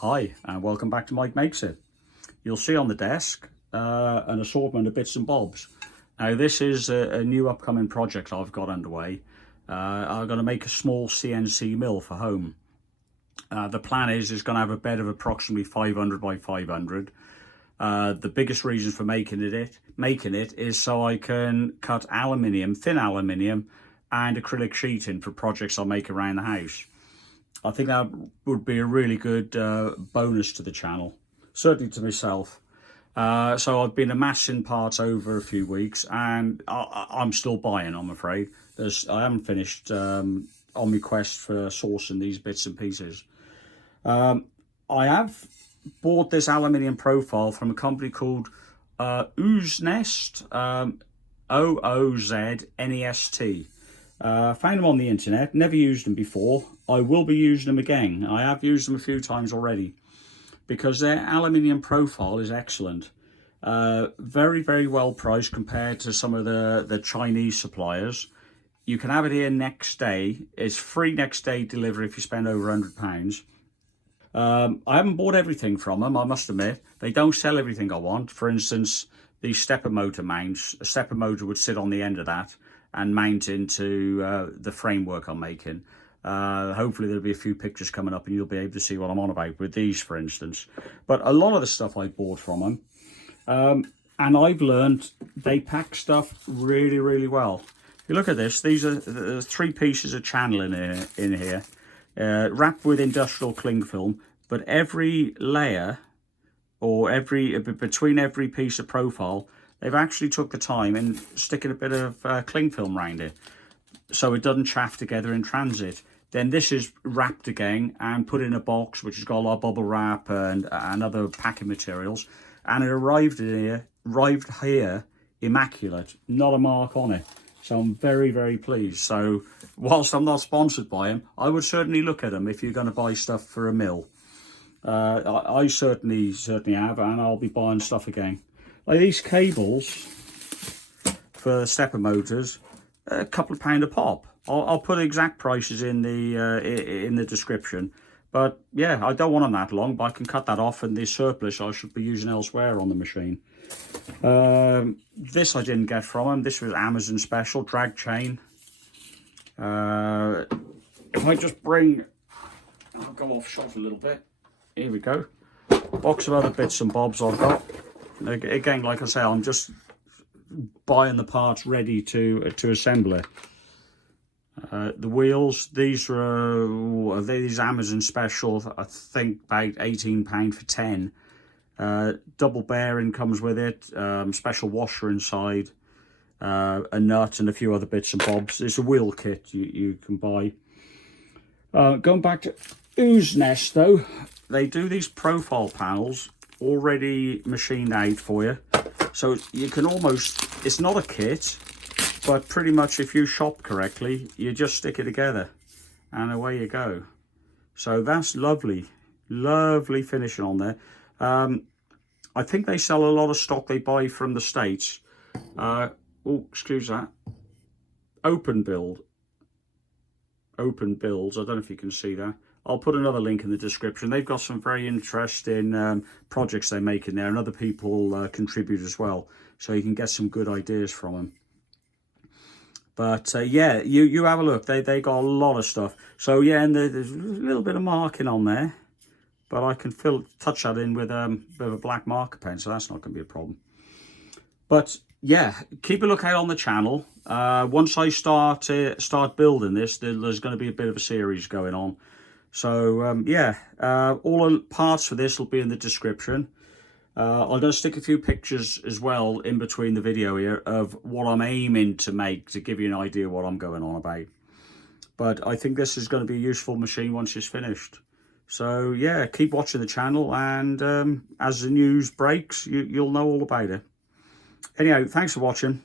Hi, and welcome back to Mikemakesit. You'll see on the desk an assortment of bits and bobs. Now this is a new upcoming project I've got underway. I'm going to make a small CNC mill for home. The plan is going to have a bed of approximately 500 by 500. The biggest reason for making it is so I can cut aluminium, thin aluminium, and acrylic sheeting for projects I'll make around the house. I think that would be a really good bonus to the channel, certainly to myself. So I've been amassing parts over a few weeks, and I'm still buying, I'm afraid. I haven't finished on my quest for sourcing these bits and pieces. I have bought this aluminium profile from a company called Ooznest, O-O-Z-N-E-S-T. Found them on the internet, never used them before. I will be using them again. I have used them a few times already because their aluminium profile is excellent. Very, very well priced compared to some of the Chinese suppliers. You can have it here next day. It's free next day delivery if you spend over £100. I haven't bought everything from them, I must admit. They don't sell everything I want. For instance, the stepper motor mounts. A stepper motor would sit on the end of that and mount into the framework I'm making. Hopefully there'll be a few pictures coming up and you'll be able to see what I'm on about with these, for instance. But a lot of the stuff I bought from them, and I've learned they pack stuff really, really well. If you look at this, these are the 3 pieces of channel in here, wrapped with industrial cling film, but every layer or between every piece of profile, they've actually took the time and sticking a bit of cling film around it so it doesn't chaff together in transit. Then this is wrapped again and put in a box which has got a lot of bubble wrap and other packing materials, and it arrived here immaculate, not a mark on it. So I'm very, very pleased. So whilst I'm not sponsored by them, I would certainly look at them if you're going to buy stuff for a mill. I certainly have, and I'll be buying stuff again. Like these cables for stepper motors, a couple of £1 a pop. I'll put exact prices in the description. But yeah, I don't want them that long, but I can cut that off, and the surplus I should be using elsewhere on the machine. This I didn't get from them. This was Amazon special, drag chain. If I just bring, I'll go off shot a little bit. Here we go. Box of other bits and bobs I've got. Again, like I say, I'm just buying the parts ready to assemble it. The wheels, these are these Amazon special, I think about £18 for 10. Double bearing comes with it, special washer inside, a nut and a few other bits and bobs. It's a wheel kit you can buy. Going back to Ooznest though, they do these profile panels already machined out for you, so you can almost, it's not a kit, but pretty much if you shop correctly, you just stick it together and away you go. So that's lovely, lovely finishing on there. I think they sell a lot of stock they buy from the States. Oh, excuse that. Open builds. I don't know if you can see that. I'll put another link in the description. They've got some very interesting projects they make in there, and other people contribute as well. So you can get some good ideas from them. But yeah, you have a look. They got a lot of stuff. So yeah, and there's a little bit of marking on there, but I can touch that in with a bit of a black marker pen, so that's not going to be a problem. But yeah, keep a lookout on the channel. Once I start building this, there's going to be a bit of a series going on. So yeah, all the parts for this will be in the description. I'm going to stick a few pictures as well in between the video here of what I'm aiming to make, to give you an idea what I'm going on about. But I think this is going to be a useful machine once it's finished. So yeah, keep watching the channel, and as the news breaks, you'll know all about it. Anyhow, thanks for watching.